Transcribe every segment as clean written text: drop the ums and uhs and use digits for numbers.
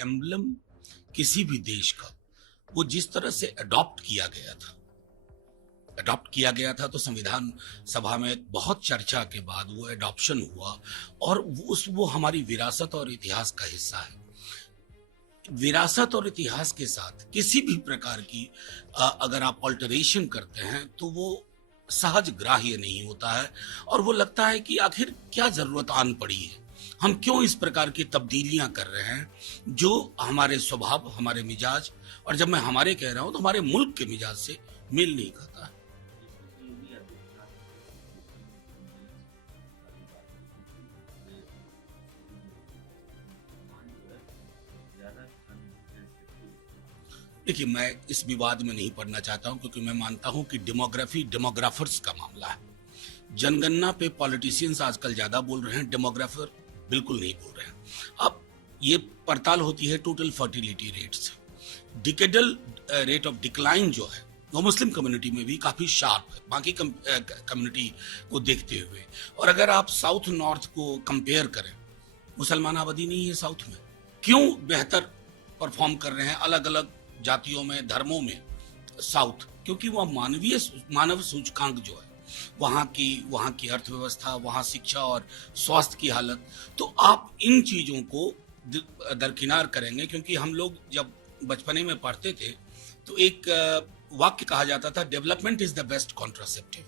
Emblem किसी भी देश का वो जिस तरह से अडॉप्ट किया गया था तो संविधान सभा में बहुत चर्चा के बाद वो एडॉप्शन हुआ और वो हमारी विरासत और इतिहास का हिस्सा है। विरासत और इतिहास के साथ किसी भी प्रकार की अगर आप ऑल्टरेशन करते हैं तो वो सहज ग्राह्य नहीं होता है और वो लगता है कि आखिर क्या जरूरत आन पड़ी है, हम क्यों इस प्रकार की तब्दीलियां कर रहे हैं जो हमारे स्वभाव, हमारे मिजाज, और जब मैं हमारे कह रहा हूं तो हमारे मुल्क के मिजाज से मेल नहीं खाता है। देखिए, मैं इस विवाद में नहीं पड़ना चाहता हूं क्योंकि मैं मानता हूं कि डेमोग्राफी डेमोग्राफर्स का मामला है। जनगणना पे पॉलिटिशियंस आजकल ज्यादा बोल रहे हैं, डेमोग्राफर बिल्कुल नहीं बोल रहे हैं। अब ये पड़ताल होती है टोटल फर्टिलिटी रेट से। डिकेडल रेट ऑफ डिक्लाइन जो है वो मुस्लिम कम्युनिटी में भी काफी शार्प है बाकी कम्युनिटी को देखते हुए। और अगर आप साउथ नॉर्थ को कंपेयर करें, मुसलमान आबादी नहीं है साउथ में, क्यों बेहतर परफॉर्म कर रहे हैं अलग अलग जातियों में, धर्मों में साउथ? क्योंकि वह मानव सूचकांक जो है, वहाँ की अर्थव्यवस्था, वहाँ शिक्षा और स्वास्थ्य की हालत, तो आप इन चीजों को दरकिनार करेंगे। क्योंकि हम लोग जब बचपने में पढ़ते थे तो एक वाक्य कहा जाता था, development is the best contraceptive.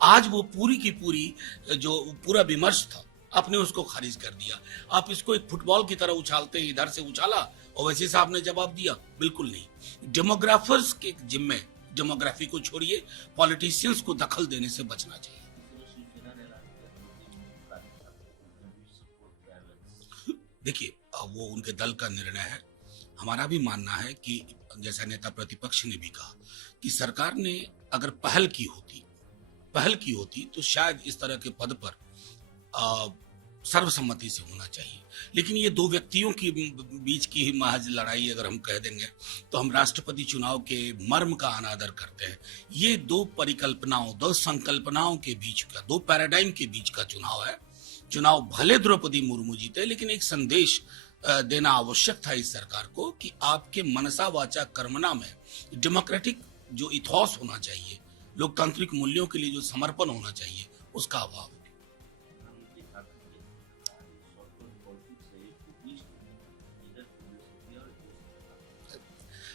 आज वो पूरी की पूरी जो पूरा विमर्श था आपने उसको खारिज कर दिया। आप इसको एक फुटबॉल की तरह उछालते हैं, इधर से उछाला और वैसे साहब ने जवाब दिया, बिल्कुल नहीं। डेमोग्राफर्स के जिम्मे, डेमोग्राफी को छोड़िए, पॉलिटिशियंस को दखल देने से बचना चाहिए। देखिए, वो उनके दल का निर्णय है। हमारा भी मानना है कि जैसा नेता प्रतिपक्ष ने भी कहा कि सरकार ने अगर पहल की होती तो शायद इस तरह के पद पर सर्वसम्मति से होना चाहिए। लेकिन ये दो व्यक्तियों की बीच की ही महज लड़ाई अगर हम कह देंगे तो हम राष्ट्रपति चुनाव के मर्म का अनादर करते हैं। ये दो परिकल्पनाओं, दो संकल्पनाओं के बीच का, दो पैराडाइम के बीच का चुनाव है। चुनाव भले द्रौपदी मुर्मू जीते, लेकिन एक संदेश देना आवश्यक था इस सरकार को कि आपके मनसा वाचा कर्मणा में डेमोक्रेटिक जो इथॉस होना चाहिए, लोकतांत्रिक मूल्यों के लिए जो समर्पण होना चाहिए, उसका अभाव है।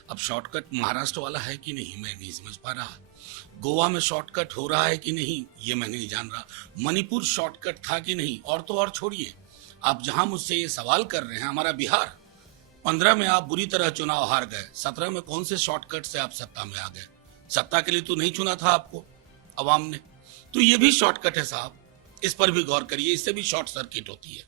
अब शॉर्टकट महाराष्ट्र वाला है कि नहीं मैं नहीं समझ पा रहा। गोवा में शॉर्टकट हो रहा है कि नहीं ये मैं नहीं जान रहा। मणिपुर शॉर्टकट था कि नहीं, और तो और छोड़िए, आप जहां मुझसे ये सवाल कर रहे हैं, हमारा बिहार 15 में आप बुरी तरह चुनाव हार गए, 17 में कौन से शॉर्टकट से आप सत्ता में आ गए? सत्ता के लिए तो नहीं चुना था आपको अवाम ने। तो ये भी शॉर्टकट है साहब, इस पर भी गौर करिए, इससे भी शॉर्ट सर्किट होती है।